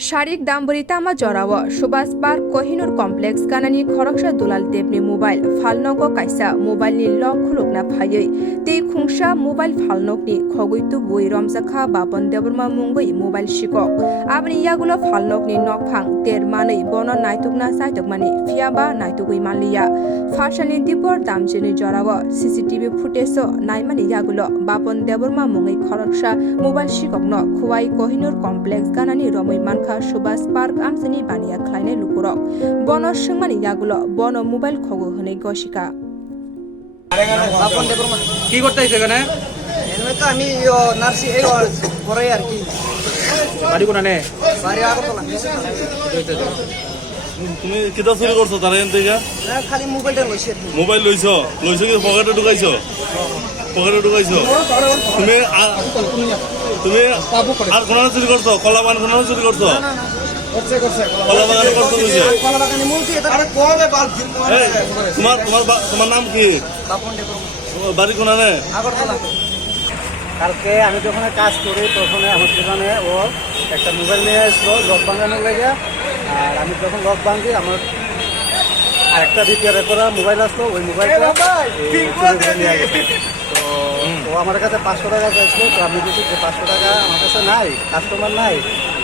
Sharik Damburitama Jorawa, Shubhas Park Kohinoor Complex Ganani Khoroksa Dulal Debni Mobile, Falnogo Kaisa, Mobile ni Lock Khulukna Phayei, Tei Khungsha Mobile Falnokni, Khoguitu Bui Romjakha Bapan Deburma Mungui Mobile Shikok, Abni Yagulo Falnokni Nokphang, Ter Mani, Bono Naitukna Saitukmani, Fiaba Naitugui Malia, Fashani Dipor Damjini Jorawa, CCTV footage Naimani Yagulo, Bapan Deburma Mungi Khoroksa, Mobile Shikokno, Khuwai Kohinoor Complex Ganani Romui Manka Shubhas Park Amsani Bania Kleine Lukurok, Bono Shingmani Yagulo, Bono Mobile Khogo Hone Goshika. কি করতে আইছে এখানে? এমনি তো আমি নার্সি এই পরে আর কি বাড়ি কোনানে? বাড়ি আগরতলা। তুমি কিতা চুরি করছো তার এখান থেকে? না খালি মোবাইলটা লইছি আর কি। মোবাইল লইছো কি পকেটে ঢুকাইছো? তুমি তুমি আর কোন চুরি করছো? কলা বাগান কোন চুরি করছো? কলা বাগান করছো বুঝছে? কলা বাগানে মুলতি এটা আরে কোবে বাল এই, তোমার নাম কি? বাপন দেবর বাড়ি কোনানে? আগরতলা। কালকে আমি যখন কাজ করি তখন আমার দোকানে ও একটা মোবাইল নিয়ে আসলো লক ভাঙানোর লেগে। আর আমি যখন লক ভাঙি আমার আরেকটা রিপেয়ার করা মোবাইল আসলো, ওই মোবাইলটা নিয়ে গেছে। তো ও আমার কাছে 500 টাকা চাইছিল, তো আমি বলছি যে 500 টাকা আমার কাছে নাই, কাস্টমার নাই,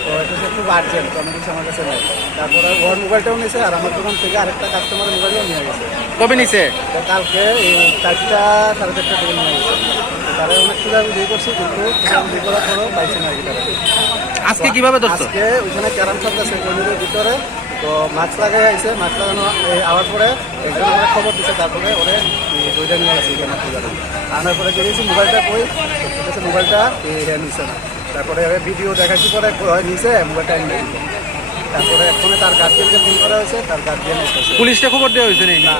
তো এটা খুব আর্জেন্ট, তো আমি বলছি আমার কাছে নাই। তারপরে ওর মোবাইলটাও নিয়েছে আর আমার দোকান থেকে আরেকটা কাস্টমারের মোবাইলও নিয়ে গেছে। কবে নিছে? তো কালকে এই 4টা 4:30 থেকে নিয়ে গেছে। তারা অনেক খোঁজাখুঁজি করছি কিন্তু খোঁজাখুঁজি করার পরেও পাইছি না গিটারে। আজকে কিভাবে ধরছো? আজকে ওইখানে ক্যারাম চলতেছে কর্মীদের ভিতরে, তো মাছ লাগাই আইছে, মাছ লাগানো আওয়ার পরে একজন আমাকে খবর দিচ্ছে, তারপরে ওরে বইটা নিয়ে আসি এখানে খোঁজারে আনার পরে গিয়েছি মোবাইলটা কই মোবাইলটা নিছে না। তারপরে ভিডিও দেখাচ্ছি পরে নিছে মোবাইলটা নিয়ে নিল। তারপরে এখন তার গার্জিয়ানকে ফোন করা হয়েছে, তার গার্জিয়ান পুলিশকে খবর দেওয়া হয়েছে নাকি? না